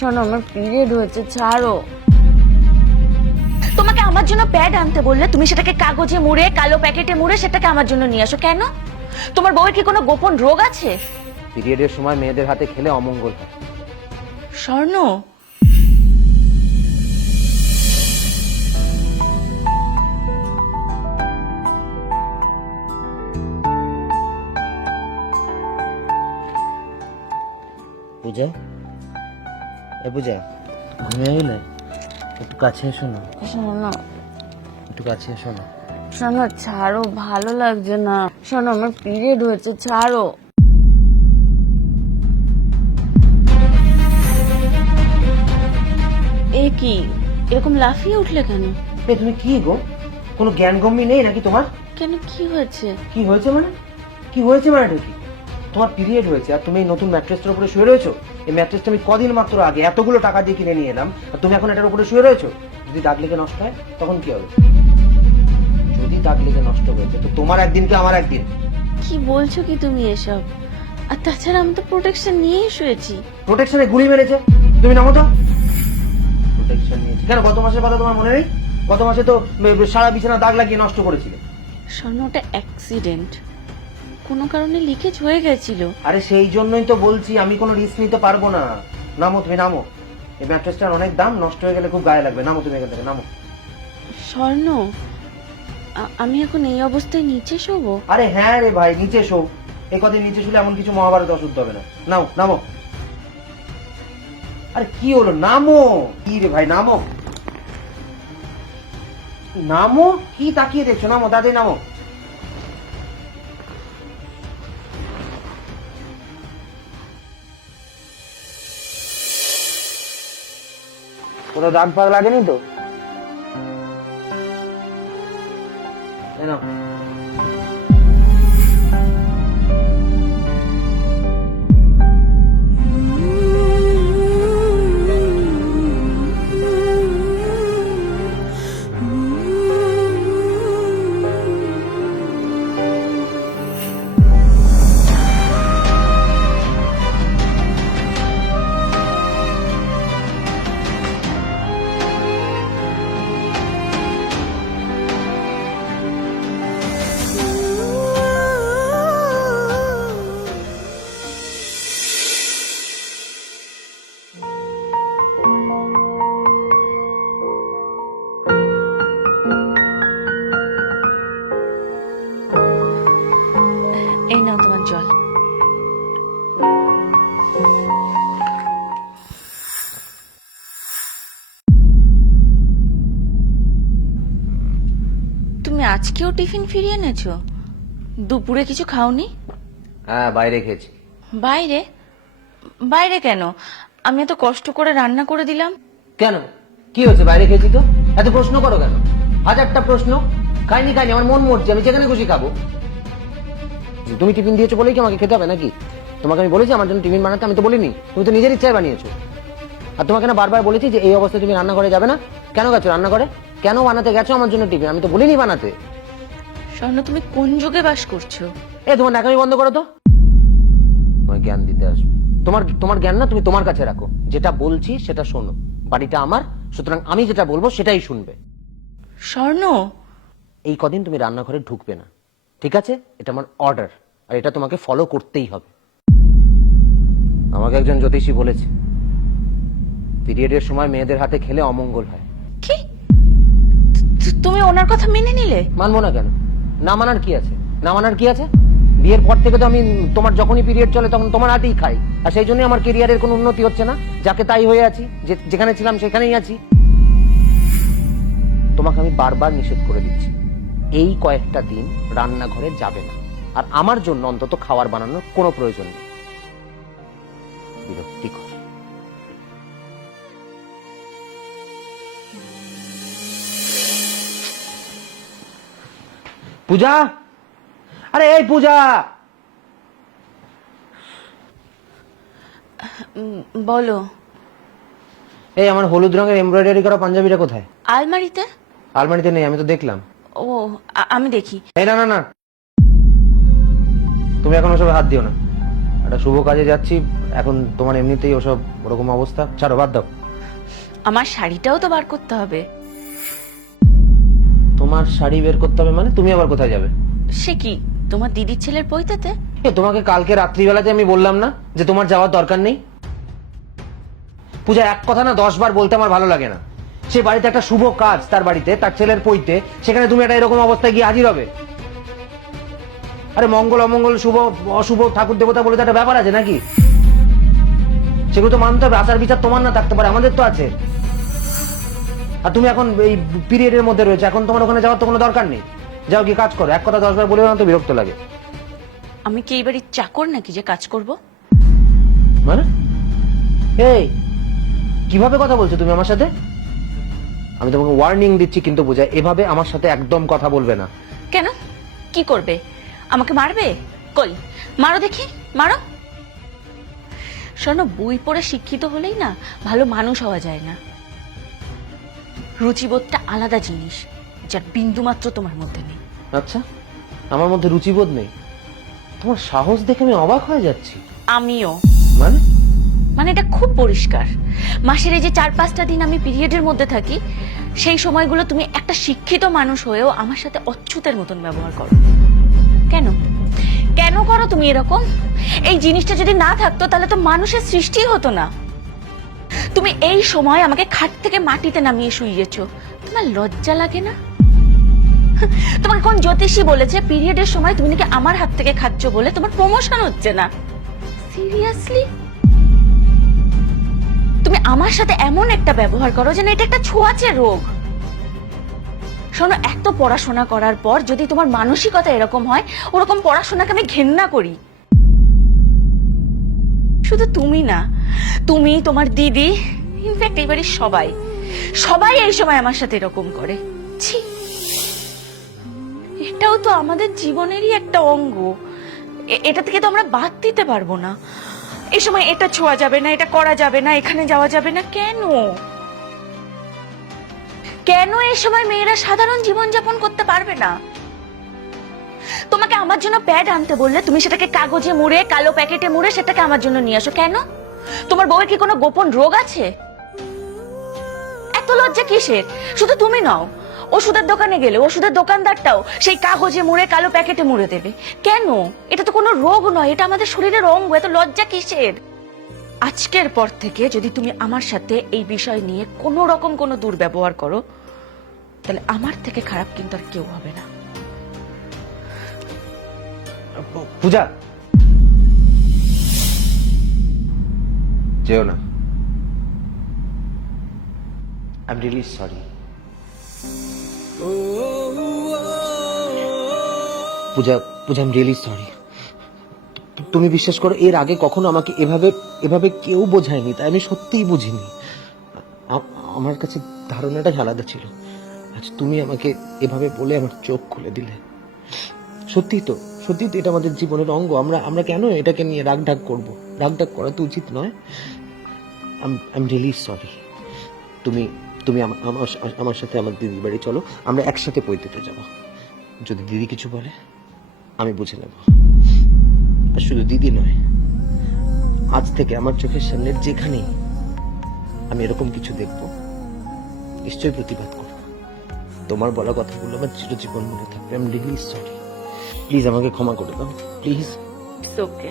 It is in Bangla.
শোনো আমার পিরিয়ড হয়েছে ছাড়ো। তোমাকে আমার জন্য প্যাড আনতে বললে তুমি সেটাকে কাগজে মুড়ে কালো প্যাকেটে মুড়ে সেটাকে আমার জন্য নিয়ে আসো। কেন? তোমার বউয়ের কি কোনো গোপন রোগ আছে? পিরিয়ডের সময় মেয়েদের হাতে খেলে অমঙ্গল হয়। স্বর্ণ? পূজা ঘুমিয়ে গেলে একটু কাছে এসো না। শোনো একটু কাছে এসো না। শোনো ছাড়ো ভালো লাগছে না। শোনো আমার পিরিয়ড হয়েছে ছাড়ো। এ কি? এরকম লাফিয়ে উঠলে কেন? এ তুমি কি গো? কোনো জ্ঞান গম্যি নেই নাকি তোমার? কেন কি হয়েছে? কি হয়েছে মানে? কি হয়েছে মানে কি? তোমার পিরিয়ড হয়েছে আর তুমি এই নতুন ম্যাট্রেসটার উপরে শুয়ে রয়েছো? এই ম্যাট্রেসটা আমি কদিন মাত্র আগে এতগুলো টাকা দিয়ে কিনে নিয়ে এলাম আর তুমি এখন এটার উপরে শুয়ে রয়েছো? যদি দাগ লেগে নষ্ট হয় তখন কি হবে? যদি দাগ লেগে নষ্ট হয়েছে তো তোমার একদিন কি আমার একদিন? কি বলছো কি তুমি এসব? আর তাছাড়া আমি তো প্রোটেকশন নিয়েই শুয়েছি। প্রোটেকশনে গুলি মেরেছে? তুমি নামো তো। প্রোটেকশন নিয়েছি। কেন গত মাসের কথা তোমার মনে নেই? গত মাসে তো সারা বিছানা দাগ লাগিয়ে নষ্ট করেছিলে। ওটা অ্যাক্সিডেন্ট কোনো কারণে লিকেজ হয়ে গেছিল। আরে সেই জন্যই তো বলছি আমি কোনো রিস্ক নিতে পারব না। নামো তুমি নামো। এই ম্যাট্রেসটার অনেক দাম নষ্ট হয়ে গেলে খুব গায়ে লাগবে। নামো তুমি এখান থেকে নামো। স্বর্ণ আ- আমি এখন এই অবস্থায় নিচে শোবো? আরে হ্যাঁ রে ভাই নিচে শো। এই কথা নিচে শুলে এমন কিছু মহাভারত অশুদ্ধ হবে না। নাও নামো। আরে কি হলো? নামো! কি রে ভাই নামো। নামো? কি তাকিয়ে দেখছ? নামো দাদি নামো। কোনো দাগ ফাগ লাগেনি তো? এই নাও। তোমার জল। তুমি আজকেও টিফিন ফিরিয়ে এনেছো? দুপুরে কিছু খাওনি? হ্যাঁ বাইরে খেয়েছি। বাইরে? বাইরে কেন? আমি এত কষ্ট করে রান্না করে দিলাম। কেন? কি হয়েছে? বাইরে খেয়েছি তো? এত প্রশ্ন করো কেন? হাজারটা প্রশ্ন। খাইনি খাইনি আমার মন মরছে আমি যেখানে খুশি খাব। তুমি টিফিন দিয়েছ বলেই কি আমাকে খেতে হবে নাকি? তোমাকে আমি বলেছি আমার জন্য টিফিন বানাতে আমি তো বলিনি। তুমি তো নিজের ইচ্ছায় বানিয়েছো। আর তোমাকে না বারবার বলেছি যে এই অবস্থায় তুমি রান্না করে যাবে না। কেন গেছো রান্না করে কেন বানাতে গেছো আমার জন্য টিফিন? আমি তো বলিনি বানাতে। স্বর্ণ তুমি কোন যুগে বাস করছ? এ তোমার নাকামি বন্ধ করো তো। তোমার জ্ঞান দিতে আসবে। তোমার তোমার জ্ঞান না তুমি তোমার কাছে রাখো। যেটা বলছি সেটা শোনো। বাড়িটা আমার সুতরাং আমি যেটা বলব সেটাই শুনবে। স্বর্ণ! এই কদিন তুমি রান্নাঘরে ঢুকবে না। ঠিক আছে? এটা আমার অর্ডার আর এটা তোমাকে ফলো করতেই হবে। আমাকে একজন জ্যোতিষী বলেছে পিরিয়ডের সময় মেয়েদের হাতে খেলে অমঙ্গল হয়। কি? তুমি ওনার কথা মেনে নিলে? মানবো না কেন? না মানার কি আছে? না মানার কি আছে? বিয়ের পর থেকে তো আমি তোমার যখনই পিরিয়ড চলে তখন তোমার হাতেই খাই। আর সেই জন্যই আমার কেরিয়ারের কোনো উন্নতি হচ্ছে না। যাকে তাই হয়ে আছি যে- যেখানে ছিলাম সেখানেই আছি। তোমাকে আমি বারবার নিষেধ করে দিচ্ছি। এই কয়েকটা দিন রান্নাঘরে যাবে না। আর আমার জন্য অন্তত খাবার বানানোর কোনো প্রয়োজন নেই। বিরক্তিকর। পূজা! আরে এই পূজা! বলো। এই আমার হলুদ রঙের এমব্রয়ডারি করা পাঞ্জাবিটা কোথায়? আলমারিতে? আলমারিতে নেই আমি তো দেখলাম। ও আ- আমি দেখি। এই না না না। তুমি এখন ওসবে হাত দিও না। একটা শুভ কাজে যাচ্ছি এখন তোমার এমনিতেই ওসব ওরকম অবস্থা। ছাড়ো বাদ দাও। আমার শাড়িটাও তো বার করতে হবে। তোমার শাড়ি বের করতে হবে মানে? তুমি আবার কোথায় যাবে? সে কি তোমার দিদির ছেলের পৈতেতে? এ তোমাকে কালকে রাত্রিবেলাতে আমি বললাম না যে তোমার যাওয়ার দরকার নেই? পূজা এক কথা না দশ বার বলতে আমার ভালো লাগে না। সে বাড়িতে একটা শুভ কাজ তার বাড়িতে তার ছেলের পইতে সেখানে তুমি একটা এরকম অবস্থায় গিয়ে হাজির হবে। আরে মঙ্গল অমঙ্গল শুভ অশুভ ঠাকুর দেবতা বলে তো একটা ব্যাপার আছে নাকি? সেগুলো তো মানতে হবে আচার বিচার তোমার না থাকতে পারে আমাদের তো আছে। আর তুমি এখন এই পিরিয়ডের মধ্যে রয়েছে এখন তোমার ওখানে যাওয়ার তো কোনো দরকার নেই। যাও গিয়ে কাজ করো এক কথা দশবার বলে না তো বিরক্ত লাগে। আমি কি এই বাড়ির চাকর নাকি যে কাজ করব? মানে? এই কীভাবে কথা বলছো তুমি আমার সাথে? আমি তোমাকে ওয়ার্নিং দিচ্ছি কিন্তু বোঝায় এভাবে আমার সাথে একদম কথা বলবে না। কেন? কি করবে? আমাকে মারবে? কই? মারো দেখি মারো। শোনো বই পড়ে শিক্ষিত হলেই না ভালো মানুষ হওয়া যায় না। রুচিবোধটা আলাদা জিনিস যার বিন্দু মাত্র তোমার মধ্যে নেই। আচ্ছা আমার মধ্যে রুচিবোধ নেই? তোমার সাহস দেখে আমি অবাক হয়ে যাচ্ছি। আমিও। মানে? মানে এটা খুব পরিষ্কার। মাসের এই যে চার, পাঁচটা দিন আমি পিরিয়ডের মধ্যে থাকি, সেই সময়গুলো তুমি একটা শিক্ষিত মানুষ হয়েও আমার সাথে অচ্যুতের মতন ব্যবহার করো। কেন? কেন করো তুমি এরকম? এই জিনিসটা যদি না থাকতো, তাহলে তো মানুষের সৃষ্টি হতো না। তুমি এই সময় আমাকে খাট থেকে মাটিতে নামিয়ে শুইয়েছো। তোমার লজ্জা লাগে না? তোমার কোন জ্যোতিষী বলেছে পিরিয়ডের সময় তুমি নাকি আমার হাত থেকে খাচ্ছ বলে তোমার প্রমোশন হচ্ছে না? সিরিয়াসলি তুমি আমার সাথে এমন একটা ব্যবহার করো যেন এটা একটা ছোঁয়াচে রোগ। শোনো, এত পড়াশোনা করার পর যদি তোমার মানসিকতা এরকম হয়, ওরকম পড়াশোনাকে আমি ঘেন্না করি। শুধু তুমি না, তুমি, তোমার দিদি ইনফ্যাক্ট এই বাড়ির সবাই। সবাই এই সময় আমার সাথে এরকম করে। ছি! এটাও তো আমাদের জীবনেরই একটা অঙ্গ। এটা থেকে তো আমরা বাদ দিতে পারব না। এই সময় এটা ছোঁয়া যাবে না, এটা করা যাবে না, এখানে যাওয়া যাবে না, কেন? কেন এই সময় মেয়েরা সাধারণ জীবন যাপন করতে পারবে না? তোমাকে আমার জন্য প্যাড আনতে বললে তুমি সেটাকে কাগজে মুড়ে, কালো প্যাকেটে মুড়ে সেটাকে আমার জন্য নিয়ে আসো। কেন? তোমার বউয়ের কি কোনো গোপন রোগ আছে? এত লজ্জা কিসের? শুধু তুমি নাও ওষুধের দোকানে গেলে, ওষুধের দোকানদারটাও সেই কাগজে মুড়ে, কালো প্যাকেটে মুড়ে দেবে। কেন? এটা তো কোনো রোগ নয়, এটা আমাদের শরীরের অঙ্গ, এত লজ্জা কিসের? আজকের পর থেকে যদি তুমি আমার সাথে এই বিষয় নিয়ে কোনো রকম কোনো দুর্ব্যবহার করো, তাহলে আমার থেকে খারাপ কিন্তু আর কেউ হবে না। পূজা! যেও না। I am really sorry Puja Puja I am really sorry তুমি বিশ্বাস করো, এর আগে কখনো আমাকে এভাবে এভাবে কেউ বোঝায়নি, তাই আমি সত্যিই বুঝিনি। আমার কাছে ধারণাটাই আলাদা ছিল। আজ তুমি আমাকে এভাবে বলে আমার চোখ খুলে দিলে। সত্যি তো সত্যি তো এটা আমাদের জীবনের অঙ্গ। আমরা আমরা কেন এটাকে নিয়ে রাগ ঢাক করব? রাগ ঢাক করা তো উচিত নয়। আই এম রিয়েলি সরি তুমি তুমি আমার সাথে আমার দিদির বাড়ি চলো, আমরা একসাথে পৈতেতে যাব। যদি দিদি কিছু বলে, আমি বুঝে নেব। আর শুধু দিদি নয়, আজ থেকে আমার চোখের সামনে যেখানেই আমি এরকম কিছু দেখব, নিশ্চয়ই প্রতিবাদ করব। তোমার বলা কথাগুলো আমার চিরজীবন মনে থাকবে। আমি রিয়েলি সরি প্লিজ আমাকে ক্ষমা করে দাও। Please okay